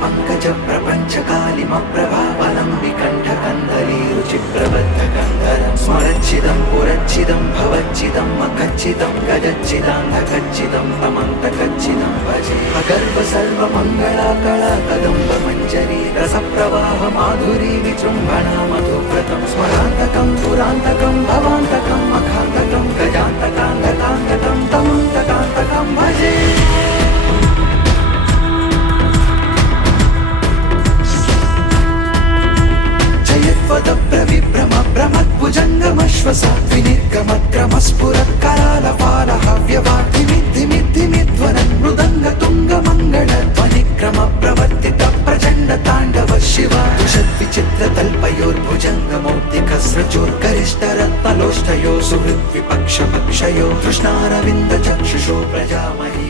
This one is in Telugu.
పంకజ ప్రపంచ కాళిమ ప్రభావలంబి కంఠ కందలీరుచి ప్రబద్ధ కందరం స్మరచ్చిదం పురచ్చిదం భవచ్చిదం అఖచ్చిదం గజచ్చిదాంధ ఖచ్చిదం తమంత ఖచ్చిదం భజే అగర్వ సర్వ మంగళా కళా కదంబ మంజరి రస ప్రవాహ మాధురీ విజృంభణ మధువ్రతం స్మరాంతకం పురాంతకం భవాంతకం అఖాంతకం గజాంతకాంతకాంతకం తమంతకాంతకం భజే విభ్రమ భ్రమద్భుజంగమశ్వస వినిర్గమత్క్రమస్ఫురత్కరాలపాలహవ్యవాధిమిద్ధిమిద్ధిమిధ్వనన్ మృదంగ తుంగ మంగళ ధ్వనిక్రమ ప్రవర్తిత ప్రచండ తాండవ శివ षद्विचित्र तल्पयोर्भुजङ्गमौक्तिकस्रजोर्गरिष्ठरत्नलोष्ठयो सुहृद्विपक्ष पक्षयो कृष्णारविन्द चक्षुषो प्रजामही